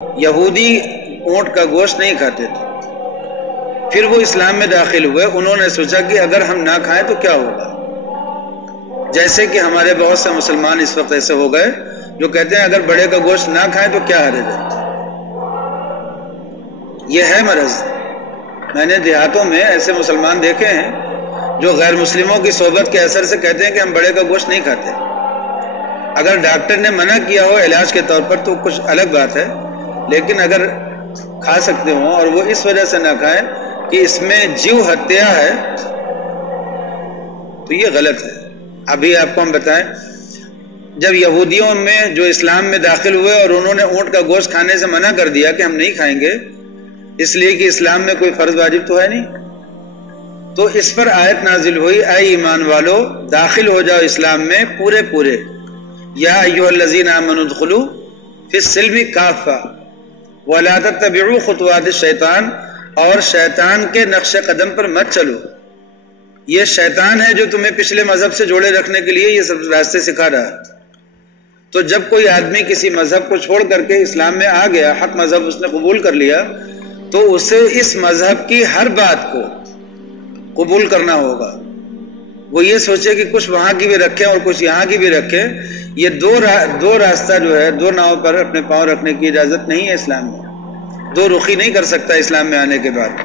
یہودی اونٹ کا گوشت نہیں کھاتے تھے، پھر وہ اسلام میں داخل ہوئے، انہوں نے سوچا کہ اگر ہم نہ کھائیں تو کیا ہوگا۔ جیسے کہ ہمارے بہت سے مسلمان اس وقت ایسے ہو گئے جو کہتے ہیں اگر بڑے کا گوشت نہ کھائیں تو کیا حرج ہے۔ یہ ہے مرض۔ میں نے دیہاتوں میں ایسے مسلمان دیکھے ہیں جو غیر مسلموں کی صحبت کے اثر سے کہتے ہیں کہ ہم بڑے کا گوشت نہیں کھاتے۔ اگر ڈاکٹر نے منع کیا ہو علاج کے طور پر تو کچھ الگ بات ہے، لیکن اگر کھا سکتے ہوں اور وہ اس وجہ سے نہ کھائیں کہ اس میں جیو ہتیا ہے تو یہ غلط ہے۔ ابھی آپ کو ہم بتائیں، جب یہودیوں میں جو اسلام میں داخل ہوئے اور انہوں نے اونٹ کا گوشت کھانے سے منع کر دیا کہ ہم نہیں کھائیں گے اس لیے کہ اسلام میں کوئی فرض واجب تو ہے نہیں، تو اس پر آیت نازل ہوئی، اے ایمان والو داخل ہو جاؤ اسلام میں پورے پورے، یا ایھا الذین آمنوا ادخلوا فی السلم کافہ ولا تتبعوا خطوات الشیطان، اور شیطان کے نقش قدم پر مت چلو۔ یہ شیطان ہے جو تمہیں پچھلے مذہب سے جوڑے رکھنے کے لیے یہ سب راستے سکھا رہا ہے۔ تو جب کوئی آدمی کسی مذہب کو چھوڑ کر کے اسلام میں آ گیا، حق مذہب اس نے قبول کر لیا، تو اسے اس مذہب کی ہر بات کو قبول کرنا ہوگا۔ وہ یہ سوچے کہ کچھ وہاں کی بھی رکھیں اور کچھ یہاں کی بھی رکھیں، یہ دو راستہ جو ہے، دو ناؤ پر اپنے پاؤں رکھنے کی اجازت نہیں ہے اسلام میں۔ دو رخی نہیں کر سکتا اسلام میں آنے کے بعد۔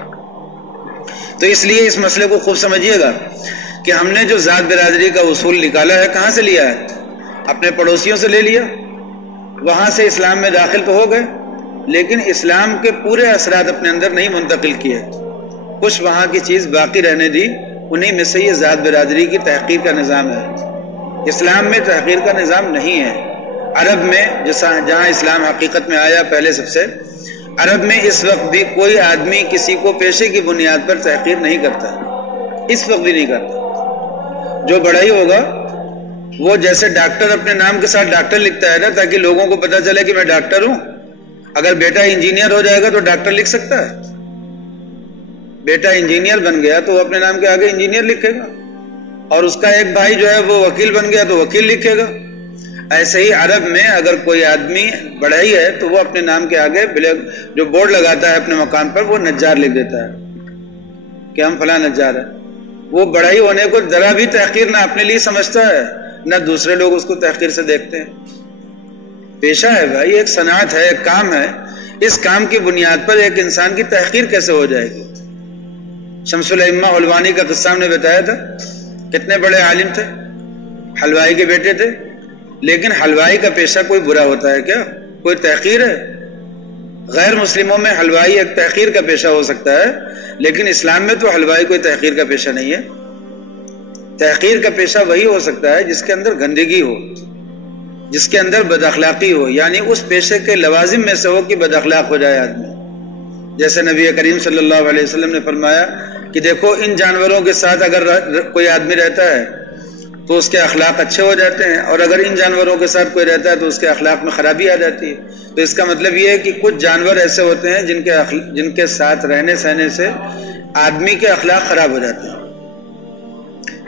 تو اس لیے اس مسئلے کو خوب سمجھیے گا کہ ہم نے جو ذات برادری کا اصول نکالا ہے کہاں سے لیا ہے؟ اپنے پڑوسیوں سے لے لیا، وہاں سے اسلام میں داخل تو ہو گئے لیکن اسلام کے پورے اثرات اپنے اندر نہیں منتقل کیے، کچھ وہاں کی چیز باقی رہنے دی، انہی میں سے یہ ذات برادری کی تحقیر کا نظام ہے۔ اسلام میں تحقیر کا نظام نہیں ہے۔ عرب میں جہاں اسلام حقیقت میں آیا پہلے سب سے، عرب میں اس وقت بھی کوئی آدمی کسی کو پیشے کی بنیاد پر تحقیر نہیں کرتا، اس وقت بھی نہیں کرتا۔ جو بڑا ہی ہوگا وہ جیسے ڈاکٹر اپنے نام کے ساتھ ڈاکٹر لکھتا ہے نا تاکہ لوگوں کو پتہ چلے کہ میں ڈاکٹر ہوں، اگر بیٹا انجینئر ہو جائے گا تو ڈاکٹر لکھ سکتا ہے؟ بیٹا انجینئر بن گیا تو وہ اپنے نام کے آگے انجینئر لکھے گا، اور اس کا ایک بھائی جو ہے وہ وکیل بن گیا تو وکیل لکھے گا۔ ایسے ہی عرب میں اگر کوئی آدمی بڑھئی ہے تو وہ اپنے نام کے آگے جو بورڈ لگاتا ہے اپنے مکان پر وہ نجار لکھ دیتا ہے کہ ہم فلاں نجار ہے۔ وہ بڑھئی ہونے کو ذرا بھی تحقیر نہ اپنے لیے سمجھتا ہے نہ دوسرے لوگ اس کو تحقیر سے دیکھتے ہیں۔ پیشہ ہے بھائی، ایک صنعت ہے، ایک کام ہے، اس کام کی بنیاد پر ایک انسان کی تحقیر کیسے ہو جائے گی؟ شمس الائمہ حلوانی کا قصہ ہم نے بتایا تھا، کتنے بڑے عالم تھے، حلوائی کے بیٹے تھے، لیکن حلوائی کا پیشہ کوئی برا ہوتا ہے کیا؟ کوئی تحقیر ہے؟ غیر مسلموں میں حلوائی ایک تحقیر کا پیشہ ہو سکتا ہے، لیکن اسلام میں تو حلوائی کوئی تحقیر کا پیشہ نہیں ہے۔ تحقیر کا پیشہ وہی ہو سکتا ہے جس کے اندر گندگی ہو، جس کے اندر بد اخلاقی ہو، یعنی اس پیشے کے لوازم میں سے ہو کہ بد اخلاق ہو جائے آدمی۔ جیسے نبی کریم صلی اللہ علیہ وسلم نے فرمایا کہ دیکھو ان جانوروں کے ساتھ اگر کوئی آدمی رہتا ہے تو اس کے اخلاق اچھے ہو جاتے ہیں، اور اگر ان جانوروں کے ساتھ کوئی رہتا ہے تو اس کے اخلاق میں خرابی آ جاتی ہے۔ تو اس کا مطلب یہ ہے کہ کچھ جانور ایسے ہوتے ہیں جن کے ساتھ رہنے سہنے سے آدمی کے اخلاق خراب ہو جاتے ہیں۔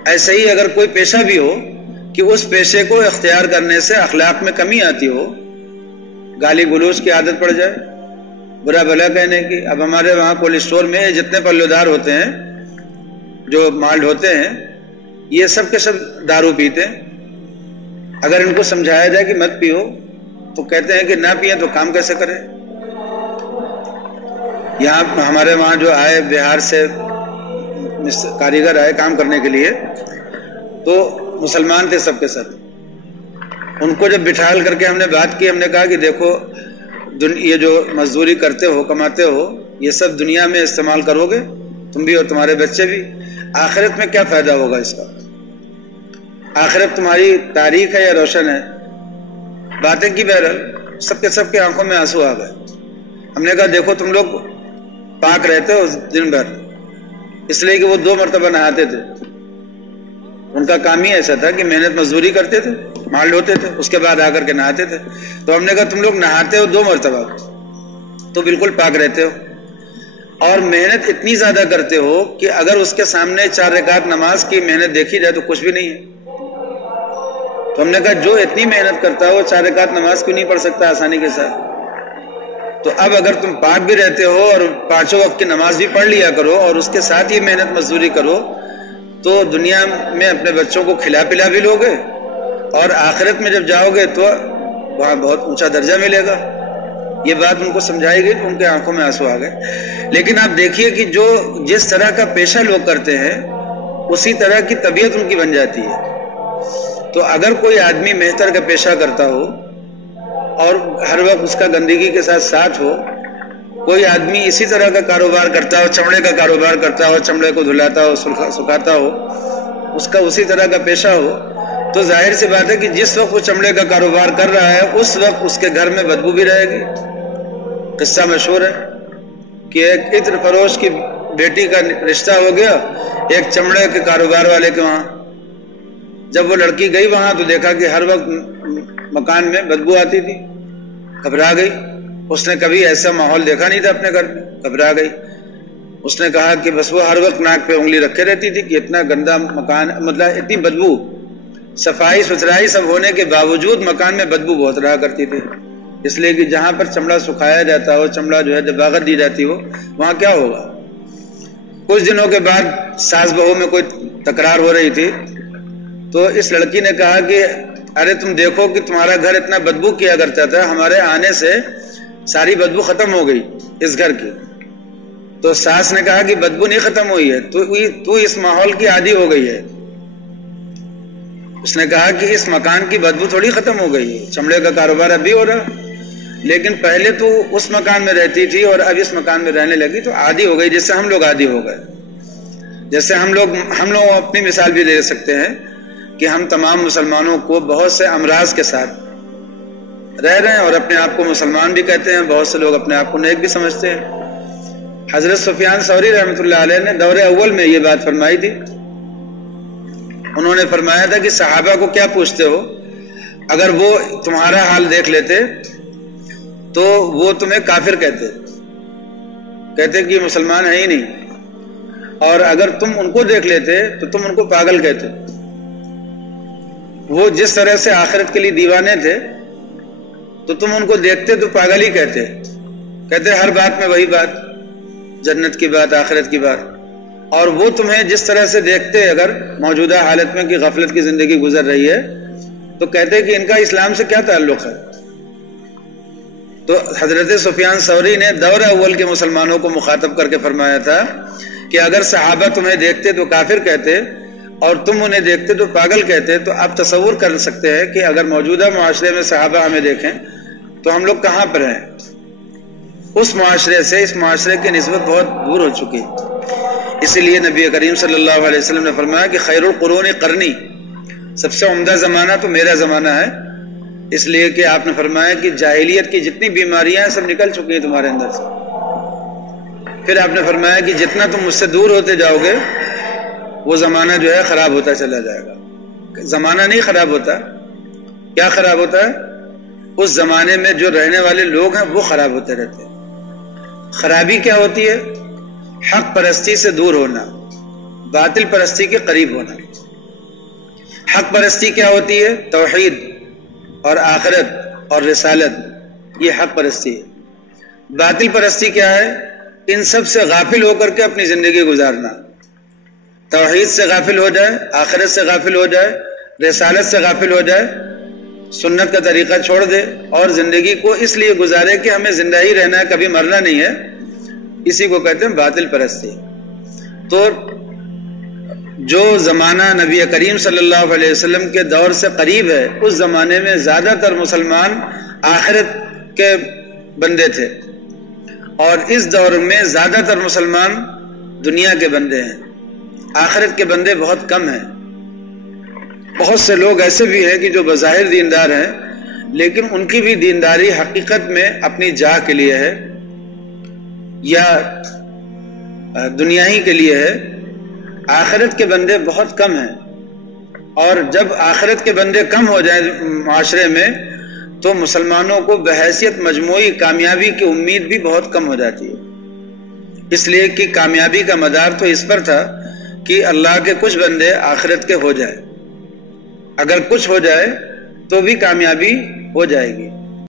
ایسے ہی اگر کوئی پیشہ بھی ہو کہ اس پیشے کو اختیار کرنے سے اخلاق میں کمی آتی ہو، گالی گلوچ کی عادت پڑ جائے، برا بھلا کہنے کی۔ اب ہمارے وہاں کولڈ اسٹور میں جتنے پلودار ہوتے ہیں جو مالٹ ہوتے ہیں یہ سب کے سب دارو پیتے ہیں، اگر ان کو سمجھایا جائے کہ مت پیو تو کہتے ہیں کہ نہ پیئیں تو کام کیسے کریں۔ یہاں ہمارے وہاں جو آئے بہار سے کاریگر آئے کام کرنے کے لیے تو مسلمان تھے سب کے ساتھ، ان کو جب بٹھال کر کے ہم نے بات کی، ہم نے کہا کہ دیکھو یہ جو مزدوری کرتے ہو کماتے ہو یہ سب دنیا میں استعمال کرو گے تم بھی اور تمہارے بچے بھی، آخرت میں کیا فائدہ ہوگا اس کا؟ آخرت تمہاری تاریخ ہے یا روشن ہے؟ باتیں کی بہرحال سب کے آنکھوں میں آنسو آ گئے۔ ہم نے کہا دیکھو تم لوگ پاک رہتے ہو دن بھر اس لیے کہ وہ 2 مرتبہ نہاتے تھے، ان کا کام ہی ایسا تھا کہ محنت مزدوری کرتے تھے، مال ڈھوتے تھے، اس کے بعد آ کر کے نہاتے تھے۔ تو ہم نے کہا تم لوگ نہاتے ہو 2 مرتبہ تو بالکل پاک رہتے ہو، اور محنت اتنی زیادہ کرتے ہو کہ اگر اس کے سامنے 4 رکعت نماز کی محنت دیکھی جائے تو کچھ بھی نہیں ہے۔ تو ہم نے کہا جو اتنی محنت کرتا ہے وہ 4 رکعت نماز کیوں نہیں پڑھ سکتا آسانی کے ساتھ؟ تو اب اگر تم پاک بھی رہتے ہو اور 5 وقت کی نماز بھی پڑھ لیا کرو اور اس کے ساتھ ہی محنت مزدوری کرو تو دنیا میں اپنے بچوں کو کھلا پلا بھی لوگے اور آخرت میں جب جاؤ گے تو وہاں بہت اونچا درجہ ملے گا. یہ بات ان کو سمجھائی گئی تو ان کے آنکھوں میں آنسو آ گئے. لیکن آپ دیکھیے کہ جو جس طرح کا پیشہ لوگ کرتے ہیں اسی طرح کی طبیعت ان کی بن جاتی ہے. تو اگر کوئی آدمی مہتر کا پیشہ کرتا ہو اور ہر وقت اس کا گندگی کے ساتھ ہو، کوئی آدمی اسی طرح کا کاروبار کرتا ہو، چمڑے کا کاروبار کرتا ہو، چمڑے کو دھلاتا ہو، سکھاتا ہو، اس کا اسی طرح کا پیشہ ہو، تو ظاہر سی بات ہے کہ جس وقت وہ چمڑے کا کاروبار کر رہا ہے اس وقت اس کے گھر میں بدبو بھی رہے گی. قصہ مشہور ہے کہ ایک عطر فروش کی بیٹی کا رشتہ ہو گیا ایک چمڑے کے کاروبار والے کے وہاں. جب وہ لڑکی گئی وہاں تو دیکھا کہ ہر وقت مکان میں بدبو آتی تھی. گھبرا گئی. اس نے کبھی ایسا ماحول دیکھا نہیں تھا اپنے گھر میں. گھبرا گئی. اس نے کہا کہ بس وہ ہر وقت ناک پہ انگلی رکھے رہتی تھی کہ اتنا گندا مکان، مطلب اتنی بدبو، صفائی ستھرائی سب ہونے کے باوجود مکان میں بدبو بہت رہا کرتی تھی. اس لیے کہ جہاں پر چمڑا سکھایا جاتا ہو، چمڑا جو ہے دباغت دی جاتی ہو، وہاں کیا ہوگا. کچھ دنوں کے بعد ساس بہو میں کوئی تکرار ہو رہی تھی تو اس لڑکی نے کہا کہ ارے تم دیکھو کہ تمہارا گھر اتنا بدبو کیا کرتا تھا، ہمارے آنے سے ساری بدبو ختم ہو گئی اس گھر کی. تو ساس نے کہا کہ بدبو نہیں ختم ہوئی ہے، تو اس ماحول کی عادی ہو گئی ہے. اس نے کہا کہ اس مکان کی بدبو تھوڑی ختم ہو گئی ہے، چمڑے کا کاروبار اب بھی ہو رہا، لیکن پہلے تو اس مکان میں رہتی تھی اور اب اس مکان میں رہنے لگی تو عادی ہو گئی، جس سے ہم لوگ عادی ہو گئے. جیسے ہم لوگ اپنی مثال بھی دے سکتے ہیں کہ ہم تمام مسلمانوں کو بہت سے امراض کے ساتھ رہ رہے ہیں اور اپنے آپ کو مسلمان بھی کہتے ہیں. بہت سے لوگ اپنے آپ کو نیک بھی سمجھتے ہیں. حضرت سفیان ثوری رحمۃ اللہ علیہ نے دور اول میں یہ بات فرمائی تھی. انہوں نے فرمایا تھا کہ صحابہ کو کیا پوچھتے ہو، اگر وہ تمہارا حال دیکھ لیتے تو وہ تمہیں کافر کہتے کہ مسلمان ہے ہی نہیں، اور اگر تم ان کو دیکھ لیتے تو تم ان کو پاگل کہتے. وہ جس طرح سے آخرت کے لیے دیوانے تھے تو تم ان کو دیکھتے تو پاگل ہی کہتے ہر بات میں وہی بات، جنت کی بات، آخرت کی بات. اور وہ تمہیں جس طرح سے دیکھتے اگر موجودہ حالت میں کہ غفلت کی زندگی گزر رہی ہے تو کہتے کہ ان کا اسلام سے کیا تعلق ہے. تو حضرت سفیان ثوری نے دور اول کے مسلمانوں کو مخاطب کر کے فرمایا تھا کہ اگر صحابہ تمہیں دیکھتے تو کافر کہتے اور تم انہیں دیکھتے تو پاگل کہتے، تو آپ تصور کر سکتے ہیں کہ اگر موجودہ معاشرے میں صحابہ ہمیں دیکھیں تو ہم لوگ کہاں پر ہیں. اس معاشرے سے اس معاشرے کی نسبت بہت دور ہو چکی. اسی لیے نبی کریم صلی اللہ علیہ وسلم نے فرمایا کہ خیر القرون قرنی، سب سے عمدہ زمانہ تو میرا زمانہ ہے. اس لیے کہ آپ نے فرمایا کہ جاہلیت کی جتنی بیماریاں ہیں سب نکل چکی ہیں تمہارے اندر سے. پھر آپ نے فرمایا کہ جتنا تم مجھ سے دور ہوتے جاؤ گے وہ زمانہ جو ہے خراب ہوتا چلا جائے گا. زمانہ نہیں خراب ہوتا، کیا خراب ہوتا ہے؟ اس زمانے میں جو رہنے والے لوگ ہیں وہ خراب ہوتے رہتے ہیں. خرابی کیا ہوتی ہے؟ حق پرستی سے دور ہونا، باطل پرستی کے قریب ہونا. حق پرستی کیا ہوتی ہے؟ توحید اور آخرت اور رسالت، یہ حق پرستی ہے. باطل پرستی کیا ہے؟ ان سب سے غافل ہو کر کے اپنی زندگی گزارنا. توحید سے غافل ہو جائے، آخرت سے غافل ہو جائے، رسالت سے غافل ہو جائے، سنت کا طریقہ چھوڑ دے اور زندگی کو اس لیے گزارے کہ ہمیں زندہ ہی رہنا ہے، کبھی مرنا نہیں ہے. اسی کو کہتے ہیں باطل پرستی. تو جو زمانہ نبی کریم صلی اللہ علیہ وسلم کے دور سے قریب ہے اس زمانے میں زیادہ تر مسلمان آخرت کے بندے تھے، اور اس دور میں زیادہ تر مسلمان دنیا کے بندے ہیں. آخرت کے بندے بہت کم ہیں. بہت سے لوگ ایسے بھی ہیں کہ جو بظاہر دیندار ہیں لیکن ان کی بھی دینداری حقیقت میں اپنی جاہ کے لیے ہے یا دنیا ہی کے لیے ہے. آخرت کے بندے بہت کم ہیں، اور جب آخرت کے بندے کم ہو جائیں معاشرے میں تو مسلمانوں کو بحیثیت مجموعی کامیابی کی امید بھی بہت کم ہو جاتی ہے. اس لیے کہ کامیابی کا مدار تو اس پر تھا کہ اللہ کے کچھ بندے آخرت کے ہو جائے. اگر کچھ ہو جائے تو بھی کامیابی ہو جائے گی.